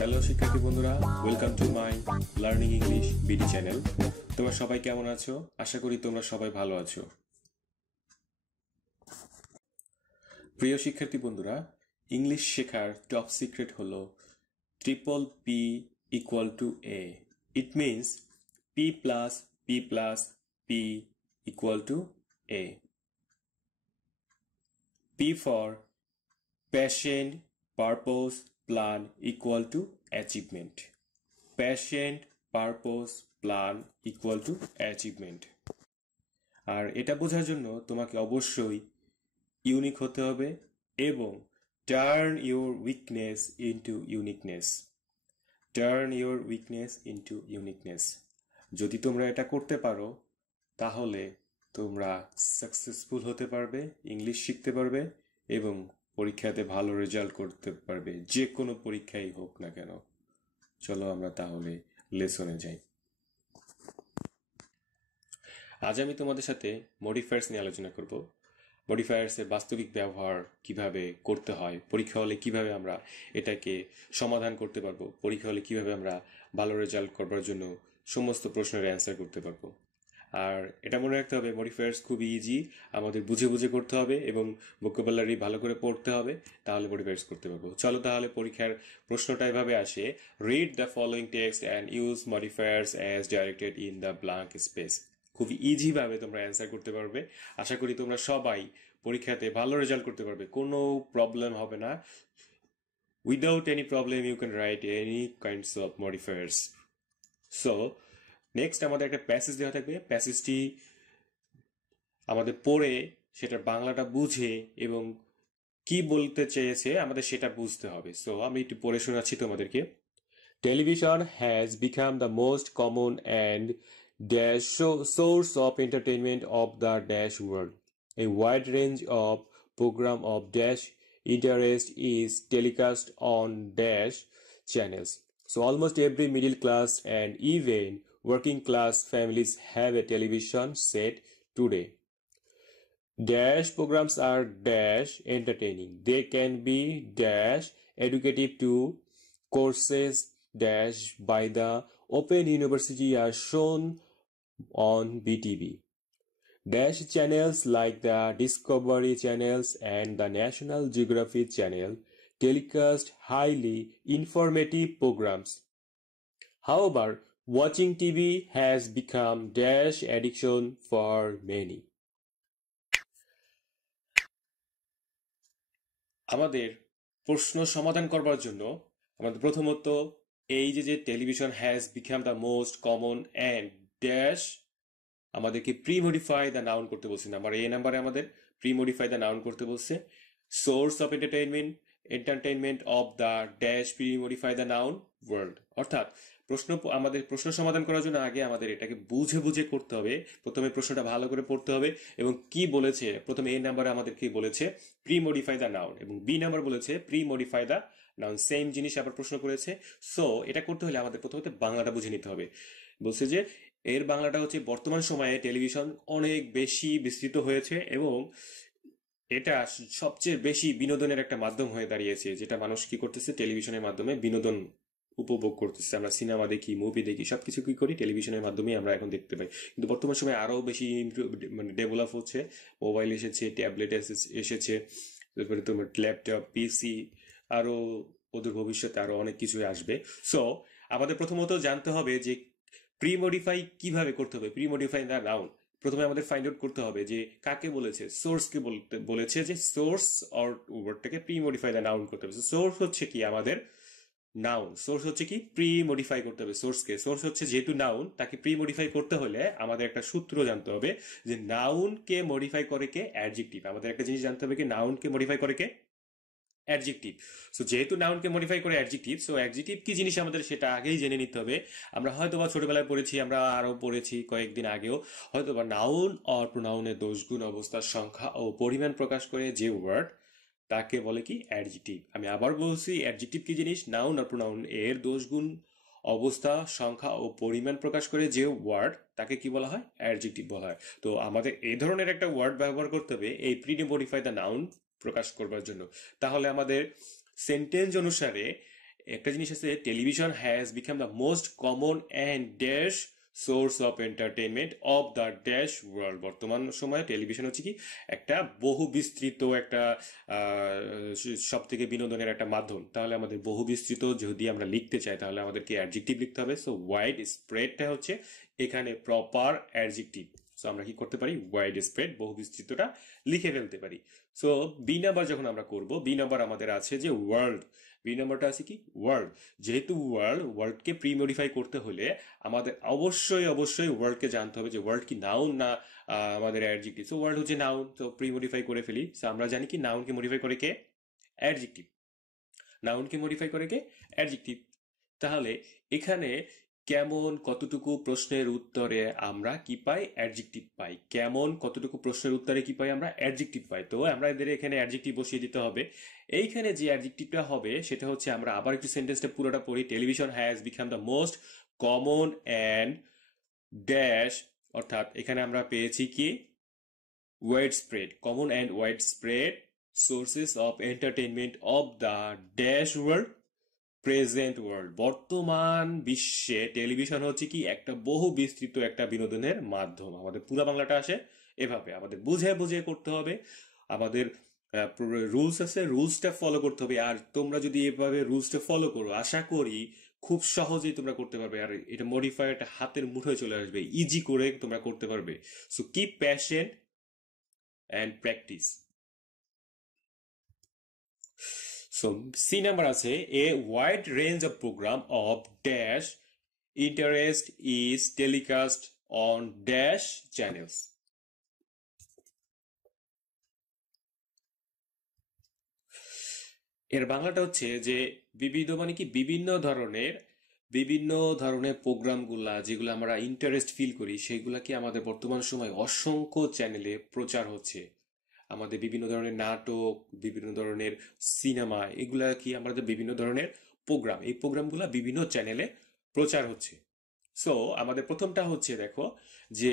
Hello শিক্ষার্থী বন্ধুরা, welcome to my learning English BD channel. তোমরা সবাই কেমন আছো? আশা করি তোমরা সবাই ভালো আছো। প্রিয় শিক্ষার্থী বন্ধুরা, ইংলিশ শেখার টপ সিক্রেট হলো triple P equal to A. It means P plus P plus P equal to A. P for patient, purpose, plan equal to achievement. Patient, purpose, plan equal to achievement. আর এটা বোঝার জন্য তোমাকে অবশ্যই unique হতে হবে এবং turn your weakness into uniqueness. Turn your weakness into uniqueness. যদি তোমরা এটা করতে পারো তাহলে তোমরা সাকসেসফুল হতে পারবে, ইংলিশ শিখতে পারবে এবং পরীক্ষাতে ভালো রেজাল্ট করতে পারবে, যে কোনো পরীক্ষাই হোক না কেন। চলো আমরা তাহলে লেসনে যাই। আজ আমি তোমাদের সাথে মডিফায়ার্স নিয়ে আলোচনা করব। মডিফায়ার্সের বাস্তবিক ব্যবহার কিভাবে করতে হয়, পরীক্ষা হলে কিভাবে আমরা এটাকে সমাধান করতে পারবো, পরীক্ষা হলে কিভাবে আমরা ভালো রেজাল্ট করবার জন্য সমস্ত প্রশ্নের অ্যান্সার করতে পারবো। আর এটা মনে রাখতে হবে, মডিফায়ার্স খুবই ইজি, আমাদের বুঝে বুঝে করতে হবে এবং ভোকাবুলারি ভালো করে পড়তে হবে, তাহলে মডিফায়ার্স করতে পারবো। চলো তাহলে পরীক্ষার প্রশ্নটা এভাবে আসে, read the following text and use modifiers as directed in the blank space. খুব ইজিভাবে তোমরা অ্যান্সার করতে পারবে। আশা করি তোমরা সবাই পরীক্ষাতে ভালো রেজাল্ট করতে পারবে, কোনো প্রবলেম হবে না। Without any problem you can write any kinds of modifiers. So next আমাদের একটা প্যাসেজ দেওয়া থাকবে, প্যাসেজটি আমাদের পড়ে সেটার বাংলাটা বুঝে এবং কি বলতে চেয়েছে আমাদের সেটা বুঝতে হবে। সো আমি একটু পড়ে শোনাচ্ছি তোমাদেরকে। Television has become the most common and dash source of entertainment of the dash world. A wide range of program of dash interest is telecast on dash channels. So almost every middle class and even working class families have a television set today. Dash programs are dash entertaining. They can be dash educative too. Courses dash by the Open University are shown on BTV. Dash channels like the Discovery channels and the National Geographic channel telecast highly informative programs. However, watching TV has become dash addiction for many. আমাদের প্রশ্ন সমাধান করবার জন্য আমাদের প্রথমত এই যে television has become the most common and dash, আমাদেরকে প্রি মডিফাই দ্য নাউন করতে বলছে। নাম্বার এ নাম্বারে আমাদের প্রি মডিফাই দ্য নাউন করতে বলছে। Source of entertainment of the dash pre modify the noun world. অর্থাৎ আমাদের প্রশ্ন সমাধান করার জন্য আগে আমাদের এটাকে বুঝে বুঝে করতে হবে। প্রথমে প্রশ্নটা ভালো করে পড়তে হবে এবং কি বলেছে, প্রথমে এ নাম্বারে আমাদের কি বলেছে, প্রি মডিফাই দ্য নাউন, এবং বি নাম্বার বলেছে pre modify the noun, same জিনিস আবার প্রশ্ন করেছে। সো এটা করতে হলে আমাদের প্রথমত বাংলাটা বুঝে নিতে হবে। বলছে যে এর বাংলাটা হচ্ছে, বর্তমান সময়ে টেলিভিশন অনেক বেশি বিস্তৃত হয়েছে এবং এটা সবচেয়ে বেশি বিনোদনের একটা মাধ্যম হয়ে দাঁড়িয়েছে, যেটা মানুষ কি করতেছে, টেলিভিশনের মাধ্যমে বিনোদন উপভোগ করতেছে। আমরা সিনেমা দেখি, মুভি দেখি, সবকিছু কি করি, টেলিভিশনের মাধ্যমে আমরা এখন দেখতে পাই। কিন্তু বর্তমান সময়ে আরো বেশি মানে ডেভেলপ হচ্ছে, মোবাইল এসেছে, ট্যাবলেট এসেছে, তারপরে তোমার ল্যাপটপ, পিসি, আরো ওদের ভবিষ্যতে আরো অনেক কিছুই আসবে। সো আমাদের প্রথমত জানতে হবে যে প্রি মডিফাই কিভাবে করতে হবে। প্রি মডিফাই দ্য নাউন প্রথমে আমাদের ফাইন্ড আউট করতে হবে যে কাকে বলেছে, সোর্সকে বলেছে যে সোর্স অর ওয়ার্ডটাকে প্রি মডিফাই দ্য নাউন করতে হবে। সোর্স হচ্ছে কি আমাদের নাউন, সোর্স হচ্ছে কি প্রি মডিফাই করতে হবে সোর্সকে। সোর্স হচ্ছে যেহেতু নাউন, তাকে প্রি মডিফাই করতে হলে আমাদের একটা সূত্র জানতে হবে যে নাউনকে মডিফাই করে কে, অ্যাডজেক্টিভ। আমাদের একটা জিনিস জানতে হবে কি নাউনকে মডিফাই করে কে, অ্যাডজেক্টিভ। সো যেহেতু নাউনকে মডিফাই করে অ্যাডজেক্টিভ, সো অ্যাডজেক্টিভ কি জিনিস আমাদের সেটা আগেই জেনে নিতে হবে। আমরা হয়তোবা ছোটবেলায় পড়েছি, আমরা আরো পড়েছি কয়েকদিন আগেও, হয়তোবা নাউন অর প্রোনাউনের দোষগুণ, অবস্থার সংখ্যা ও পরিমাণ প্রকাশ করে যে ওয়ার্ড, তাকে বলে কি অ্যাডজেক্টিভ। আমি আবার বলছি, অ্যাডজেক্টিভ কি জিনিস, নাউন আর প্রোনাউন এর দোষগুণ, অবস্থা, সংখ্যা ও পরিমাণ প্রকাশ করে যে ওয়ার্ড, তাকে কি বলা হয়, অ্যাডজেক্টিভ বলা হয়। তো আমাদের এই ধরনের একটা ওয়ার্ড ব্যবহার করতে হবে এই প্রি মডিফাই দ্য নাউন প্রকাশ করবার জন্য। তাহলে আমাদের সেন্টেন্স অনুসারে একটা জিনিস আছে, television has become the most common and dash source of entertainment of the dash world. বর্তমান সময়ে টেলিভিশন হচ্ছে কি একটা বহু বিস্তৃত একটা সব থেকে বিনোদনের একটা মাধ্যম। তাহলে আমাদের বহু বিস্তৃত যদি আমরা লিখতে চাই তাহলে আমাদেরকে অ্যাডজেক্টিভ লিখতে হবে। সো ওয়াইড স্প্রেডটা হচ্ছে এখানে প্রপার অ্যাডজেক্টিভ। সো আমরা কি করতে পারি, ওয়াইড স্প্রেড বহু বিস্তৃতটা লিখে ফেলতে পারি। সো বি নাম্বার যখন আমরা করব, বি নাম্বার আমাদের আছে যে ওয়ার্ল্ড। বি নাম্বারটা আছে কি ওয়ার্ল্ড। যেহেতু ওয়ার্ল্ডকে প্রি মডিফাই করতে হলে আমাদের অবশ্যই অবশ্যই ওয়ার্ল্ডকে জানতে হবে যে ওয়ার্ল্ড কি নাউন না আমাদের অ্যাডজেক্টিভ। সো ওয়ার্ল্ড হচ্ছে নাউন, তো প্রি মডিফাই করে ফেলি। সো আমরা জানি কি নাউনকে মডিফাই করে কে, অ্যাডজেক্টিভ। নাউনকে মডিফাই করে কে, অ্যাডজেক্টিভ। তাহলে এখানে কেমন কতটুকু প্রশ্নের উত্তরে আমরা কি পাই, অ্যাডজেক্টিভ পাই। কেমন কতটুকু প্রশ্নের উত্তরে কি পাই, আমরা অ্যাডজেক্টিভ পাই। তো আমরা এদের এখানে অ্যাডজেক্টিভ বসিয়ে দিতে হবে। এইখানে যে অ্যাডজেক্টিভটা হবে সেটা হচ্ছে, আমরা আবার একটু সেন্টেন্সটা পুরোটা পড়ি। Television has become the most common and dash, অর্থাৎ এখানে আমরা পেয়েছি কি wide spread, common and wide spread sources of entertainment of the dash world present world. বর্তমান বিশ্বে টেলিভিশন হচ্ছে কি একটা বহু বিস্তৃত একটা বিনোদনের মাধ্যম। আমাদের পুরো বাংলাটা আসে এভাবে, আমাদের বুঝে বুঝে করতে হবে। আমাদের রুলস আছে, রুলসটা ফলো করতে হবে। আর তোমরা যদি এভাবে রুলসটা ফলো করো, আশা করি খুব সহজেই তোমরা করতে পারবে। আর এটা মডিফাই একটা হাতের মুঠোয় চলে আসবে, ইজি করে তোমরা করতে পারবে। So keep patient and practice. So C number আছে, a wide range of program of dash interest is telecast on dash channels. এর বাংলাটা হচ্ছে যে বিবিধ মানে কি বিভিন্ন ধরনের প্রোগ্রামগুলা যেগুলো আমরা ইন্টারেস্ট ফিল করি সেগুলা কি আমাদের বর্তমান সময় অসংখ্য চ্যানেলে প্রচার হচ্ছে। আমাদের বিভিন্ন ধরনের নাটক, বিভিন্ন ধরনের সিনেমা, এগুলা কি আমাদের বিভিন্ন ধরনের প্রোগ্রাম, এই প্রোগ্রামগুলো বিভিন্ন চ্যানেলে প্রচার হচ্ছে। সো আমাদের প্রথমটা হচ্ছে দেখো যে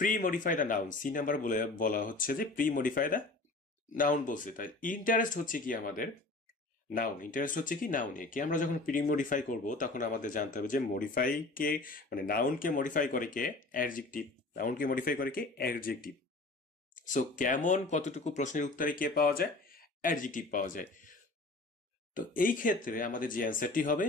pre modify the noun. C number বলে বলা হচ্ছে যে প্রি মডিফাই দ্য নাউন বলছে। তাই ইন্টারেস্ট হচ্ছে কি আমাদের নাউন। ইন্টারেস্ট হচ্ছে কি নাউন। একে আমরা যখন প্রি মডিফাই করব তখন আমাদের জানতে হবে যে মডিফাই কে, মানে নাউনকে মডিফাই করে কে, অ্যাডজেক্টিভ। নাউনকে মডিফাই করে কে, অ্যাডজেক্টিভ। সো কেমন কতটুকু প্রশ্নের উত্তরে কে পাওয়া যায়, অ্যাডজেক্টিভ পাওয়া যায়। তো এই ক্ষেত্রে আমাদের যে অ্যান্সারটি হবে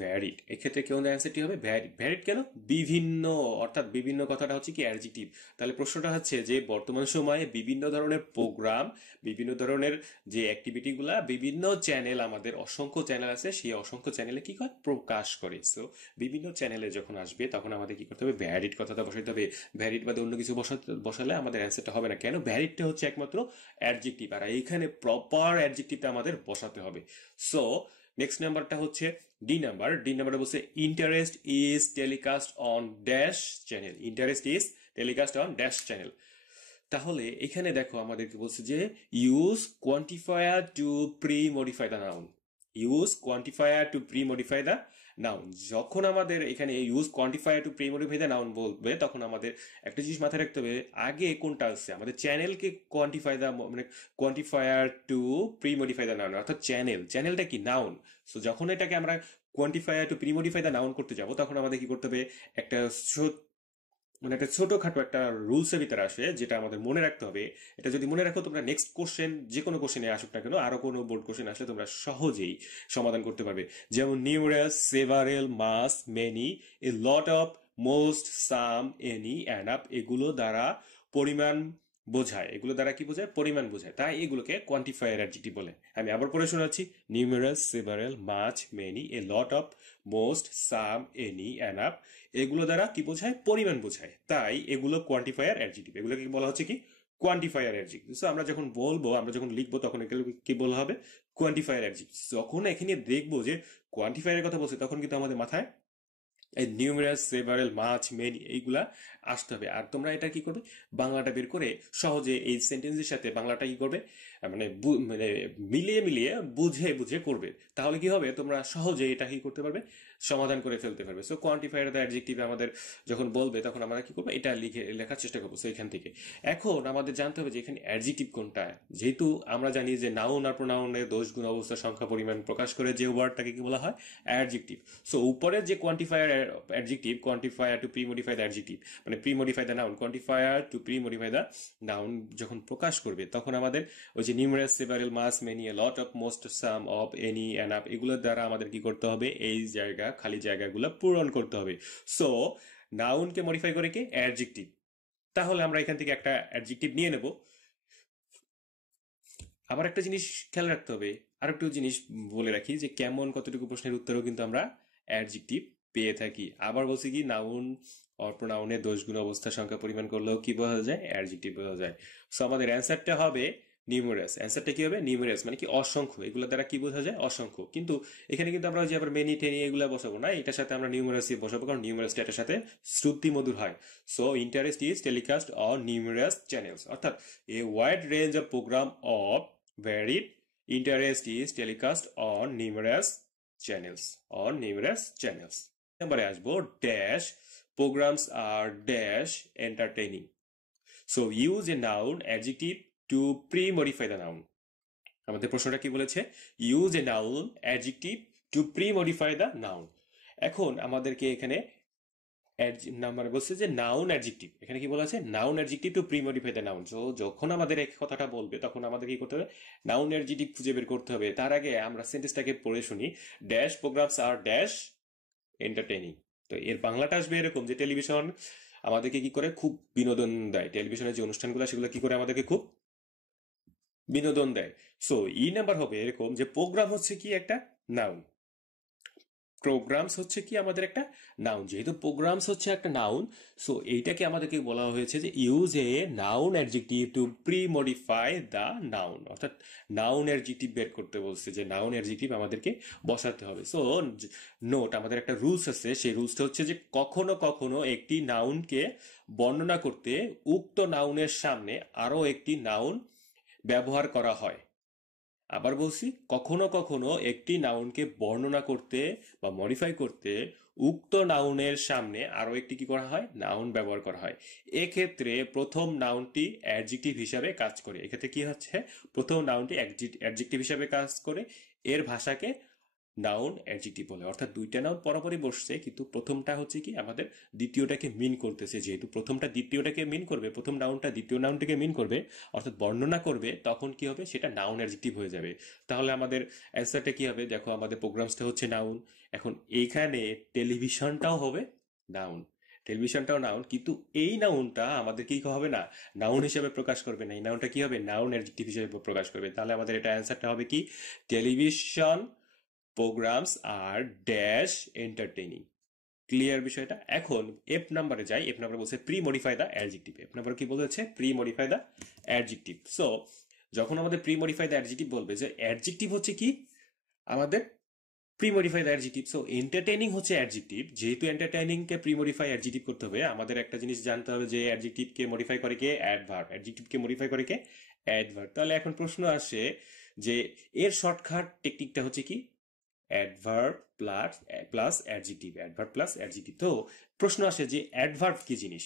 ভ্যারিড। এক্ষেত্রে কেমন অ্যান্সারটি হবে ভ্যারিড। ভ্যারিড কেন, বিভিন্ন, অর্থাৎ বিভিন্ন কথাটা হচ্ছে কি অ্যাডজেক্টিভ। তাহলে প্রশ্নটা হচ্ছে যে বর্তমান সময়ে বিভিন্ন ধরনের প্রোগ্রাম, বিভিন্ন ধরনের যে অ্যাক্টিভিটিগুলা বিভিন্ন চ্যানেল, আমাদের অসংখ্য চ্যানেল আছে, সেই অসংখ্য চ্যানেলে কি করে প্রকাশ করে। সো বিভিন্ন চ্যানেলে যখন আসবে তখন আমাদের কি করতে হবে, ভ্যারিড কথাটা বসাইতে হবে। ভ্যারিড বাদে অন্য কিছু বসালে আমাদের অ্যান্সারটা হবে না। কেন, ভ্যারিডটা হচ্ছে একমাত্র অ্যাডজেক্টিভ, আর এইখানে প্রপার অ্যাডজেক্টিভটা আমাদের বসাতে হবে। সো নেক্সট নাম্বারটা হচ্ছে ডি নাম্বার। ডি নাম্বারটা বলছে interest is telecast on dash channel. Interest is telecast on dash channel. তাহলে এখানে দেখো আমাদেরকে বলছে যে use quantifier to pre modify the noun. Use quantifier to pre modify the noun. যখন আমাদের এখানে use quantifier to pre modify the noun বলবে তখন আমাদের একটা জিনিস মাথায় রাখতে হবে, আগে কোনটা আছে আমাদের চ্যানেলকে কোয়ান্টিফাই দ্য, মানে quantifier to pre modify the noun, অর্থাৎ চ্যানেলটা কি নাউন। সো যখন এটাকে আমরা quantifier to pre modify the noun করতে যাব তখন আমাদের কি করতে হবে, একটা মানে একটা ছোটখাটো একটা রুলসের ভিতরে আসে যেটা আমাদের মনে রাখতে হবে। এটা যদি মনে রাখো তোমরা নেক্সট কোশ্চেন যে কোনো কোশ্চেনে আসুক না কেন, আরো কোনো বোর্ড কোশ্চেন আসলে তোমরা সহজেই সমাধান করতে পারবে। যেমন numerous, several, much, many, a lot of, most, some, any, অ্যান্ড আপ, এগুলো দ্বারা পরিমাণ বোঝায়। এগুলো দ্বারা কি বোঝায়, পরিমাণ বোঝায়। তাই এগুলোকে কোয়ান্টিফায়ার অ্যাডজেক্টিভ বলে। আমি আবার পড়ে শোনাচ্ছি, numerous, several, much, many, a lot of, most, some, any, অ্যান্ড আপ, এগুলো দ্বারা কি বোঝায়, পরিমাণ বোঝায়। তাই এগুলো কোয়ান্টিফায়ার অ্যাডজেক্টিভ। এগুলোকে বলা হচ্ছে কি কোয়ান্টিফায়ার অ্যাডজেক্টিভ। সো আমরা যখন বলবো, আমরা যখন লিখবো তখন এগুলো কি বলা হবে, কোয়ান্টিফায়ার অ্যাডজেক্টিভ। যখন এখানে দেখবো যে কোয়ান্টিফায়ারের কথা বলছে তখন কিন্তু আমাদের মাথায় এই নিউমেরাস, সেভারেল, মাচ, মেনি এইগুলা আসতে হবে। আর তোমরা এটা কি করবে, বাংলাটা বের করে সহজে এই সেন্টেন্সের সাথে বাংলাটা কি করবে, মানে মানে মিলিয়ে মিলিয়ে বুঝে বুঝে করবে, তাহলে কি হবে, তোমরা সহজে এটা কি করতে পারবে, সমাধান করে ফেলতে পারবে। সো কোয়ান্টিফায়ার দ্য অ্যাডজেক্টিভ আমাদের যখন বলবে তখন আমরা কি করবো, এটা লেখার চেষ্টা করবো। সো এখান থেকে এখন আমাদের জানতে হবে যে এখানে অ্যাডজেক্টিভ কোনটা। যেহেতু আমরা জানি যে নাউন আর প্রোনাউনের দোষ গুণ অবস্থা সংখ্যা পরিমাণ প্রকাশ করে যে ওয়ার্ডটাকে কি বলা হয়, অ্যাডজেক্টিভ। সো উপরের যে quantifier adjective, quantifier to pre modify the adjective, মানে pre modify the noun, quantifier to pre modify the noun যখন প্রকাশ করবে তখন আমাদের ওই যে numerous, several, much, many, a lot of, most, some of, any, enough, এগুলোর দ্বারা আমাদের কি করতে হবে, এই জায়গা খালি জায়গাগুলো পূরণ করতে হবে। সো নাউনকে মডিফাই করে কি, অ্যাডজেক্টিভ। তাহলে আমরা এখান থেকে একটা অ্যাডজেক্টিভ নিয়ে নেব। আবার একটা জিনিস খেয়াল রাখতে হবে, আর একটু জিনিস বলে রাখি যে কেমন কতটুকু প্রশ্নের উত্তরেও কিন্তু আমরা অ্যাডজেক্টিভ পেয়ে থাকি। আবার বলছি কি, নাউন অর প্রোনাউনের দোষ গুণ অবস্থা সংখ্যা পরিমাণ করলেও কি বোঝা যায়, অ্যাডজেক্টিভ বোঝা যায়। সো আমাদের অ্যান্সারটা হবে নিউমেরাস। অ্যান্সারটা কি হবে, নিউমেরাস, মানে কি অসংখ্য। এগুলো দ্বারা কি বোঝা যায়, অসংখ্য। কিন্তু এখানে কিন্তু আমরা যে আবার মেনি টেনি এগুলো বসাবো না, এটার সাথে আমরা নিউমেরাসই বসাবো, কারণ নিউমেরাসটা এটার সাথে শ্রুতি মধুর হয়। So interest is telecast on numerous channels, অর্থাৎ a wide range of program of varied interest is telecast on numerous channels, নম্বরে আসবো dash, programs are dash entertaining. So use a noun adjective to pre-modify the noun. আমাদের প্রশ্নটা কি বলেছে, use a noun adjective to premodify the noun. এখন আমাদেরকে এখানে মানে বলছে যে নাউন অ্যাডজেক্টিভ, এখানে কি বলা আছে, noun adjective two pre modify the noun. So যখন আমাদের এই কথাটা বলবে তখন আমাদের কি করতে হবে, নাউন অ্যাডজেক্টিভ খুঁজে বের করতে হবে। তার আগে আমরা সেন্টেন্সটাকে পড়ে শুনি, dash programs are dash entertaining. তো এর বাংলাটা আসবে এরকম যে টেলিভিশন আমাদেরকে কি করে, খুব বিনোদন দেয়। টেলিভিশনের যে অনুষ্ঠানগুলো সেগুলো কি করে আমাদেরকে খুব বিনোদন দেয়। সো ই নাম্বার হবে এরকম যে প্রোগ্রাম হচ্ছে কি একটা নাউন, প্রোগ্রামস হচ্ছে কি আমাদের একটা নাউন। যেহেতু প্রোগ্রামস হচ্ছে একটা নাউন, সো এইটাকে আমাদেরকে বলা হয়েছে যে use a noun adjective two pre modify the noun, অর্থাৎ নাউন অ্যাডজেক্টিভ বের করতে বলছে, যে নাউন অ্যাডজেক্টিভ আমাদেরকে বসাতে হবে। সো নোট, আমাদের একটা রুলস আছে, সেই রুলসটা হচ্ছে যে কখনো কখনো একটি নাউনকে বর্ণনা করতে উক্ত নাউনের সামনে আরো একটি নাউন ব্যবহার করা হয়। আবার বলছি, কখনো কখনো একটি নাউনকে বর্ণনা করতে বা মডিফাই করতে উক্ত নাউনের সামনে আরো একটি কি করা হয়, নাউন ব্যবহার করা হয়। এক্ষেত্রে প্রথম নাউনটি অ্যাডজেক্টিভ হিসাবে কাজ করে। এক্ষেত্রে কি হচ্ছে, প্রথম নাউনটি অ্যাডজেক্টিভ হিসাবে কাজ করে, এর ভাষাকে নাউন অ্যাডজেক্টিভ বলে। অর্থাৎ দুইটা নাউন পরপরই বসছে, কিন্তু প্রথমটা হচ্ছে কি আমাদের দ্বিতীয়টাকে মিন করতেছে। যেহেতু প্রথমটা দ্বিতীয়টাকে মিন করবে, প্রথম নাউনটা দ্বিতীয় নাউনটাকে মিন করবে, অর্থাৎ বর্ণনা করবে, তখন কি হবে, সেটা নাউন অ্যাডজেক্টিভ হয়ে যাবে। তাহলে আমাদের অ্যান্সারটা কি হবে, দেখো আমাদের প্রোগ্রামসটা হচ্ছে নাউন। এখন এইখানে টেলিভিশনটাও হবে নাউন, টেলিভিশনটাও নাউন, কিন্তু এই নাউনটা আমাদের কি হবে না, নাউন হিসেবে প্রকাশ করবে না। এই নাউনটা কি হবে, নাউন অ্যাডজেক্টিভ হিসেবে প্রকাশ করবে। তাহলে আমাদের এটা অ্যান্সারটা হবে কি, television programs are dash entertaining. Clear বিষয়টা। এখন এফ নাম্বারে যাই। এফ নাম্বার বলছে pre modify the adjective. F number কি বলেছে, pre modify the adjective. So যখন আমাদের প্রি মডিফাই দ্য অ্যাডজেক্টিভ বলবে, যে অ্যাডজেক্টিভ হচ্ছে কি আমাদের pre modify the adjective. So entertaining হচ্ছে অ্যাডজেক্টিভ, যেহেতু এন্টারটেইনিং কে প্রি মডিফাই অ্যাডজেক্টিভ করতে হবে, আমাদের একটা জিনিস জানতে হবে যে অ্যাডজেক্টিভ কে মডিফাই করে কে, অ্যাডভার্ব। অ্যাডজেক্টিভ কে মডিফাই করে কে, অ্যাডভার্ব। তাহলে এখন প্রশ্ন আসে যে এর শর্টকাট টেকনিকটা হচ্ছে কি, adverb plus adjective, adverb plus adjective. তো প্রশ্ন আসে যে অ্যাডভার্ব কি জিনিস।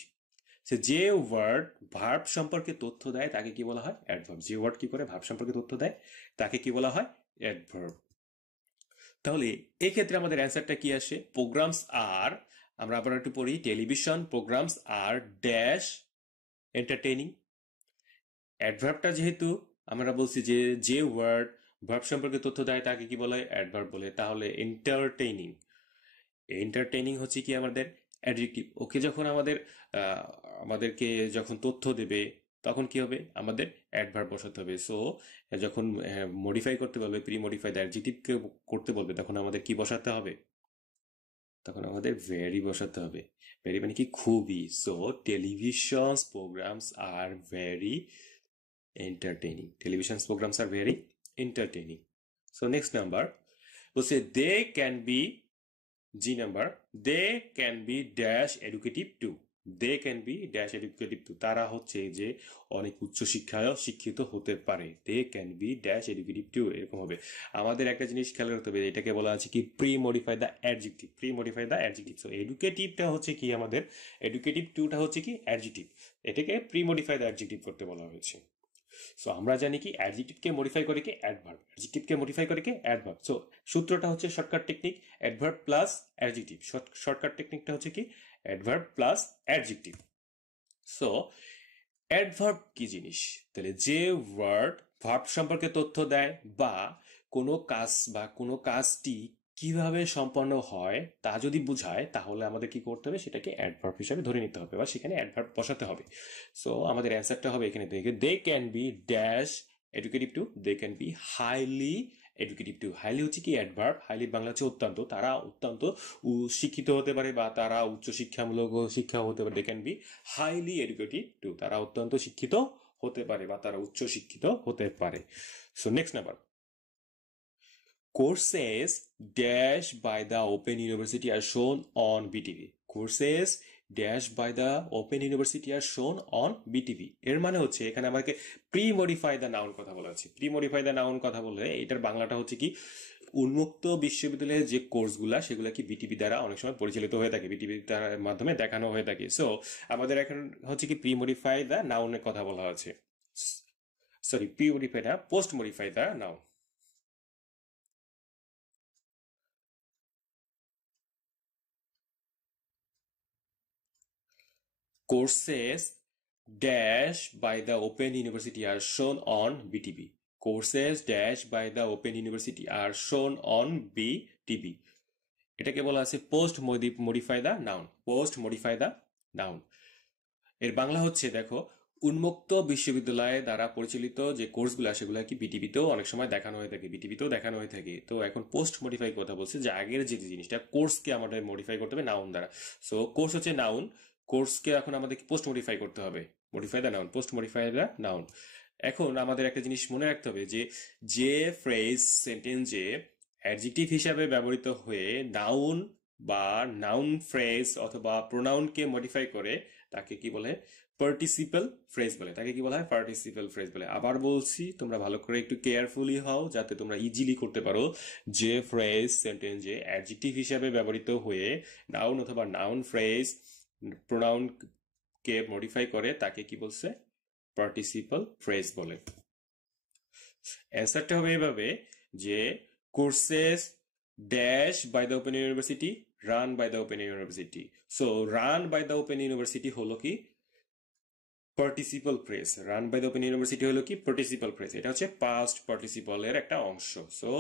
সে যে ওয়ার্ড ভার্ব সম্পর্কে তথ্য দেয় তাকে কি বলা হয়, অ্যাডভার্ব। যে ওয়ার্ড কি করে ভার্ব সম্পর্কে তথ্য দেয় তাকে কি বলা হয়, অ্যাডভার্ব। তাহলে এই ক্ষেত্রে আমাদের অ্যান্সারটা কি আসে, প্রোগ্রামস আর, আমরা আবার একটু পড়ি, television programs are dash entertaining. অ্যাডভার্বটা যেহেতু আমরা বলছি যে যে ওয়ার্ড ভার্ব সম্পর্কে তথ্য দেয় তাকে কি বলে, অ্যাডভার্ব বলে। তাহলে এন্টারটেইনিং, এন্টারটেইনিং হচ্ছে কি আমাদের অ্যাডজেক্টিভ। ওকে যখন আমাদেরকে যখন তথ্য দেবে তখন কি হবে, আমাদের অ্যাডভার্ব বসাতে হবে। সো যখন মডিফাই করতে বলবে, প্রি মডিফাই দ্য অ্যাডজেক্টিভকে করতে বলবে, তখন আমাদের কি বসাতে হবে, তখন আমাদের ভেরি বসাতে হবে। ভেরি মানে কি, খুবই। So television programs are very entertaining. Television programs are very entertaining. So next number, we'll say they can be, G number, they can be dash educative too. They can be dash educative too, তারা হচ্ছে যে অনেক উচ্চশিক্ষায় শিক্ষিত হতে পারে। They can be dash educative too, এরকম হবে। আমাদের একটা জিনিস খেয়াল রাখতে হবে, এটাকে বলা আছে কি pre modify the adjective, pre modify the adjective. So এডুকেটিভটা হচ্ছে কি আমাদের, এডুকেটিভ টুটা হচ্ছে কি অ্যাডজেক্টিভ, এটাকে প্রি মডিফাই দ্য অ্যাডজেক্টিভ করতে বলা হয়েছে। সো আমরা জানি কি অ্যাডজেক্টিভকে মডিফাই করে কি অ্যাডভার্ব, অ্যাডজেক্টিভকে মডিফাই করে কি অ্যাডভার্ব। সো সূত্রটা হচ্ছে shortcut technique adverb plus adjective, shortcut টেকনিকটা হচ্ছে কি adverb plus adjective. So adverb কি জিনিস, তাহলে যে ওয়ার্ড ভার্ব সম্পর্কে তথ্য দেয় বা কোনো কাজ বা কোনো কাজটি কিভাবে সম্পন্ন হয় তা যদি বোঝায়, তাহলে আমাদের কি করতে হবে, সেটাকে অ্যাডভার্ব হিসাবে ধরে নিতে হবে বা সেখানে অ্যাডভার্ব বসাতে হবে। সো আমাদের অ্যান্সারটা হবে এখানে দেখে, they can be dash educative too, they can be highly educative too. Highly হচ্ছে কি অ্যাডভার্ব, হাইলি বাংলা হচ্ছে অত্যন্ত, তারা অত্যন্ত শিক্ষিত হতে পারে বা তারা উচ্চ শিক্ষামূলক শিক্ষা হতে পারে। They can be highly educated too, তারা অত্যন্ত শিক্ষিত হতে পারে বা তারা উচ্চ শিক্ষিত হতে পারে। So next number, courses dash by the Open University are shown on BTV. Courses dash by the Open University are shown on BTV. এর মানে হচ্ছে এখানে আমাকে প্রি মডিফাই দ্য নাউন কথা বলা হচ্ছে। প্রি মডিফাই দ্য নাউন কথা বললে এটার বাংলাটা হচ্ছে কি, উন্মুক্ত বিশ্ববিদ্যালয়ের যে কোর্সগুলা সেগুলা কি বিটিভি দ্বারা অনেক সময় পরিচালিত হয়ে থাকে, বিটিভি দ্বারা মাধ্যমে দেখানো হয়ে থাকে। সো আমাদের এখন হচ্ছে কি প্রি মডিফাই দ্য নাউনের কথা বলা হচ্ছে, sorry pre modify the, post modify the noun. Courses dash by the Open University are shown on BTV. Courses dash by the Open University are shown on BTV. এটাকে বলা আছে post modify the noun, post modify the noun. এর বাংলা হচ্ছে দেখো, উন্মুক্ত বিশ্ববিদ্যালয় দ্বারা পরিচালিত যে কোর্সগুলো সেগুলো কি বিটিভিতেও অনেক সময় দেখানো হয়ে থাকে, বিটিভিতেও দেখানো হয়ে থাকে। তো এখন পোস্ট মডিফাই কথা বলছে যে আগের যে জিনিসটা কোর্সকে আমাদের মডিফাই করতে হবে নাউন দ্বারা। সো কোর্স হচ্ছে নাউন, কোর্সকে এখন আমাদের পোস্ট মডিফাই করতে হবে, modify the noun, post modify the noun. এখন আমাদের একটা জিনিস মনে রাখতে হবে যে যে ফ্রেজ সেন্টেন্সে অ্যাডজেক্টিভ হিসাবে ব্যবহৃত হয়ে নাউন বা নাউন ফ্রেজ অথবা প্রোনাউনকে মডিফাই করে তাকে কি বলে, পার্টিসিপল ফ্রেজ বলে, তাকে কি বলা হয়, পার্টিসিপল ফ্রেজ বলে। আবার বলছি, তোমরা ভালো করে একটু কেয়ারফুলি হও যাতে তোমরা ইজিলি করতে পারো। যে ফ্রেজ সেন্টেন্সে অ্যাডজেক্টিভ হিসাবে ব্যবহৃত হয়ে নাউন অথবা নাউন ফ্রেজ প্রোনাউন কে মডিফাই করে তাকে কি বলছে, পার্টিসিপল ফ্রেজ বলে। অ্যান্সারটা হবে এভাবে যে courses dash by the Open University, run by the Open University. So run by the Open University হলো কি participle phrase, run by the Open University হলো কি পার্টিসিপল ফ্রেজ, এটা হচ্ছে পাস্ট পার্টিসিপলের একটা অংশ। So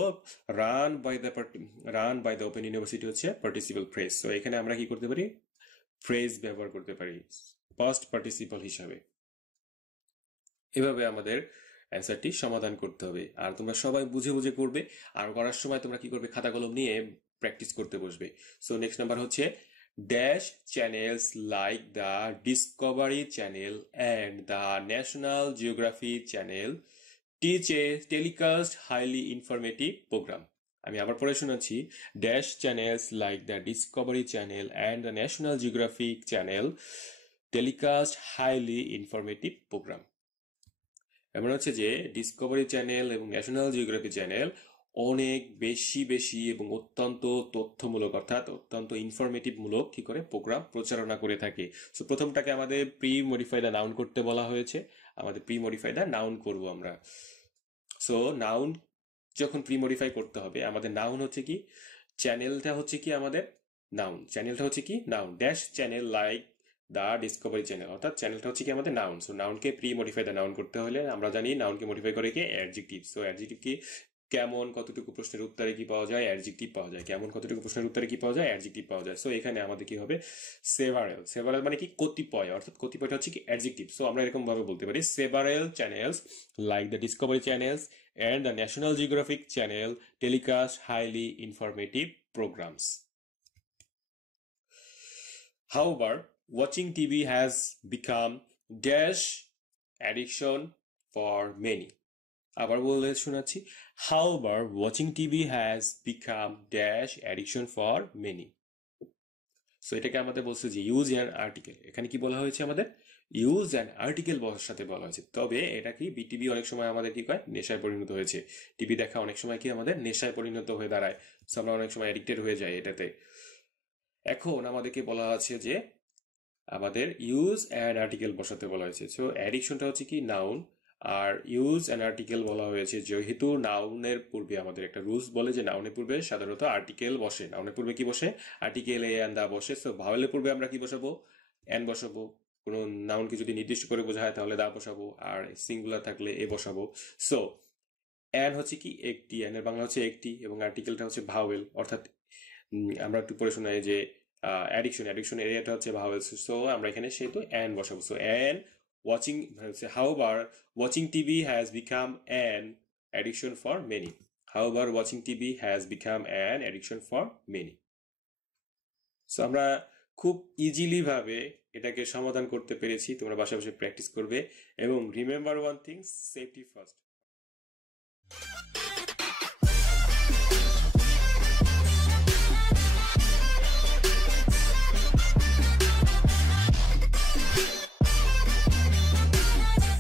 run by the Open University হচ্ছে পার্টিসিপল ফ্রেজ। সো এখানে আমরা কি করতে পারি, ফ্রেজ ব্যবহার করতে পারি পাস্ট পার্টিসিপল হিসাবে। এভাবে আমাদের অ্যান্সারটি সমাধান করতে হবে। আর তোমরা সবাই বুঝে বুঝে করবে, আর করার সময় তোমরা কি করবে, খাতা কলম নিয়ে প্র্যাকটিস করতে বসবে। সো নেক্সট নাম্বার হচ্ছে, dash channels like the Discovery Channel and the National Geography Channel teach a telecast highly informative programme. আমি আবার পড়ে শোনাচ্ছি, dash channels like the Discovery Channel and the National Geographic Channel telecast highly informative programme. এমন হচ্ছে যে Discovery Channel এবং National Geography Channel অনেক বেশি বেশি এবং অত্যন্ত তথ্যমূলক অর্থাৎ অত্যন্ত ইনফরমেটিভ মূলক কি করে প্রোগ্রাম প্রচারণা করে থাকে। সো প্রথমটাকে আমাদের প্রি মডিফাই দ্য নাউন করতে বলা হয়েছে, আমাদের প্রি মডিফাই দ্য নাউন করব আমরা। সো নাউন যখন প্রি মডিফাই করতে হবে, আমাদের নাউন হচ্ছে কি, চ্যানেলটা হচ্ছে কি আমাদের নাউন, চ্যানেলটা হচ্ছে কি noun, dash channel like the Discovery channel, অর্থাৎ চ্যানেলটা হচ্ছে কি আমাদের নাউন। সো নাউনকে প্রি মডিফাই দ্য নাউন করতে হলে আমরা জানি নাউনকে মডিফাই করে কি অ্যাডজেক্টিভ। সো অ্যাডজেক্টিভ কি, কেমন কতটুকু প্রশ্নের উত্তরে কি পাওয়া যায়, অ্যাডজেক্টিভ পাওয়া যায়, কেমন কতটুকু প্রশ্নের উত্তরে কি পাওয়া যায়, অ্যাডজেক্টিভ পাওয়া যায়। সো এখানে আমাদের কি হবে, সেভারেল, সেভারেল মানে কি কতিপয়, অর্থাৎ কতিপয়টা হচ্ছে কি অ্যাডজেক্টিভ। সো আমরা এরকম ভাবে বলতে পারি, several channels like the Discovery channels and the National Geographic Channel telecast highly informative programs. However, watching TV has become dash addiction for many. আবার বলে শোনাচ্ছি, however, watching TV has become dash addiction for many. So এটাকে আমাদের বলছে যে use an article. এখানে কি বলা হয়েছে আমাদের? ইউজ অ্যান আর্টিকেল সাথে বলা হয়েছে। তবে এটা কি বিটিভি অনেক সময় আমাদের কি কয় নেশায় পরিণত হয়েছে। টিভি দেখা অনেক সময় কি আমাদের নেশায় পরিণত হয়ে দাঁড়ায়। সো আমরা অনেক সময় অ্যাডিক্টেড হয়ে যাই এটাতে। এখন আমাদেরকে বলা আছে যে আমাদের ইউজ অ্যান আর্টিকেল বসাতে বলা হয়েছে। সো অ্যাডিকশনটা হচ্ছে কি নাউন, আর ইউজ অ্যান আর্টিকেল বলা হয়েছে যেহেতু নাউনের পূর্বে আমাদের একটা রুলস বলে যে নাউনের পূর্বে সাধারণত আর্টিকেল বসে। নাউনের পূর্বে কি বসে? আর্টিকেল এ অ্যান দা বসে। সো ভাওয়েলের পূর্বে আমরা কি বসাবো? অ্যান বসাবো। কোনো নাউনকে যদি নির্দিষ্ট করে বোঝায় তাহলে দা বসাবো, আর সিঙ্গুলার থাকলে এ বসাবো। সো অ্যান হচ্ছে কি একটি, অ্যান এর বাংলা হচ্ছে একটি, এবং আর্টিকেলটা হচ্ছে ভাওয়েল, অর্থাৎ আমরা একটু পড়ে শোনাই যে অ্যাডিকশন এরিয়াটা হচ্ছে ভাওয়েলস। সো আমরা এখানে সেহেতু অ্যান বসাবো। So an watching, however watching TV has become an addiction for many. However watching TV has become an addiction for many. So আমরা খুব ইজিলি ভাবে এটাকে সমাধান করতে পেরেছি। তোমরা বাসায় বসে প্র্যাকটিস করবে, এবং remember one thing, safety first.